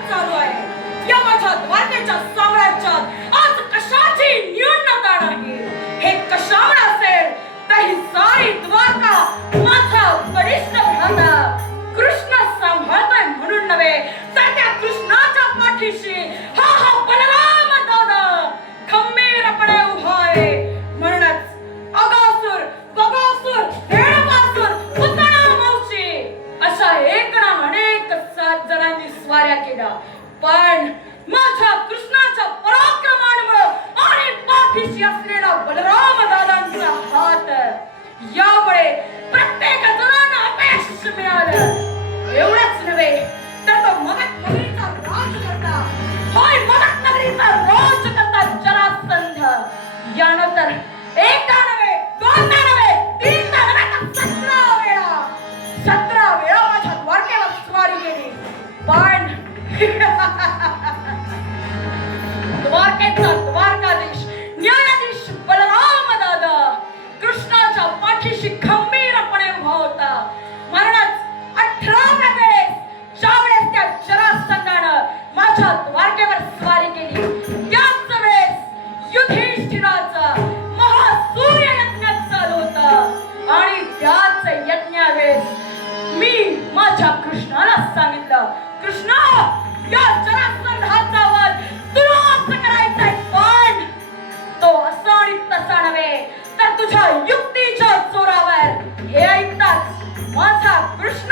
नाटकच चालू आहे. या माझ्या द्वारकेच्या साम्राज्यात आज कशाची न्यूनता नाही. हे कशामुळे असेल तर ही सारी द्वारका माझा वरिष्ठ भ्राता कृष्ण सांभाळतोय म्हणून नव्हे, तर त्या कृष्णाच्या पाठीशी हा बलराम दादा खंबीरपणे उभा आहे. म्हणूनच अगासुर, बगासुर, हेडकासुर, पुतना मावशी अशा एक ना अनेक जणांनी स्वाऱ्या केल्या, पण माझ्या कृष्णाच्या पराक्रमामुळे आणि पाठीशी असलेला बलराम दादांचा हात यामुळे प्रत्येक जणांना अपयश मिळालं. एवढंच नव्हे तर तो मगध नगरीचा राजकर्ता, होय मगध नगरीचा राजकर्ता जरासंध, यानंतर एकदा नव्हे, दोनदा नव्हे, तीनदा नव्हे, 17 वेळा माझ्या द्वारकेवर स्वारी केली. पण द्वारकेचा द्वारकाधीश न्यायाधीश बलराम दादा कृष्णाच्या पाठीशी खंबीरपणे उभा होता. म्हणूनच 18व्या वेळेस ज्यावेळेस त्या जरासंधानं माझ्या द्वारकेवर स्वारी केली, त्याच वेळेस युधिष्ठिराचा महासूर्य यज्ञ चालू होता. आणि त्याच यज्ञावेळेस मी माझ्या कृष्णाला सांगितलं, कृष्ण या जरासंधाचा वध तुलाच करायचाय, पण तो असा आणि तसा नव्हे तर तुझ्या युक्तीच्या जोरावर. हे ऐकताच माझा कृष्ण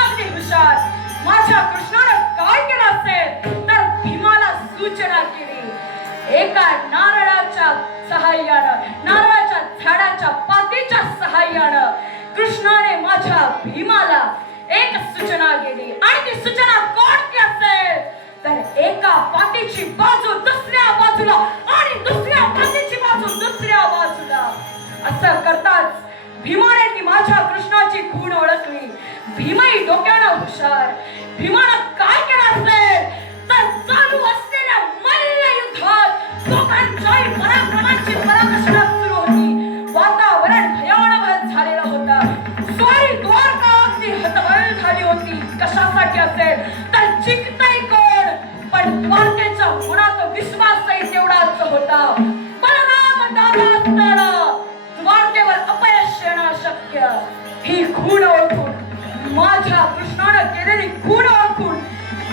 अगदी हुशार. माझ्या कृष्णानं काय केलं असेल तर भीमाला सूचना केली. एका नारळाच्या झाडाच्या पातीच्या सहाय्यानं कृष्णाने माझ्या भीमाला एक सूचना केली. आणि ती सूचना कोणती असेल तर एका पातीची बाजू दुसऱ्या बाजूला आणि दुसऱ्या पातीची बाजू दुसऱ्या बाजूला. असं करताच भीमाने ती माझ्या कृष्णाची खूण ओळखली. भीमही डोक्यानं हुशार. भीमानं काय केलं असेल तर चालू असलेल्या मल्ल युद्धात दोघांच्याही पराक्रमांची पराकाष्ठा सुरू होती. वातावरण भयानक झालेलं होतं. सारी द्वारका अगदी हतबल झाली होती. कशासाठी असेल तर जिंकतय कोण, पण द्वारकेच्या मनात विश्वासही तेवढाच होता. बलराम दादा असताना द्वारकेवर अपयश येणं शक्य. ही खूण ओळखून, माझ्या कृष्णानं केलेली खूण ओळखून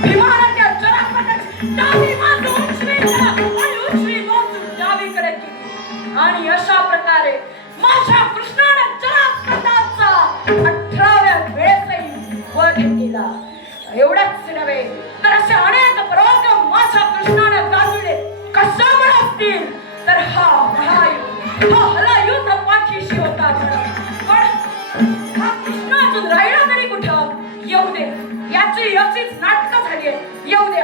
भीमानं त्या जरासंधाची डावी बाजू उजवीकडे आणि उजवी बाजू डावीकडे केली. आणि अशा प्रकारे माझ्या कृष्णानं जरासंधाचा 18व्या वेळेसही वध केला. एवढंच नव्हे तर असे अनेक पराक्रम माझ्या कृष्णानं गाजवले. कशामुळे असतील तर हा हलायुध पाठीशी होता. हा कृष्ण अजून राहिला तरी कुठं? येऊ दे, याचीच नाटकं झाली. येऊ दे,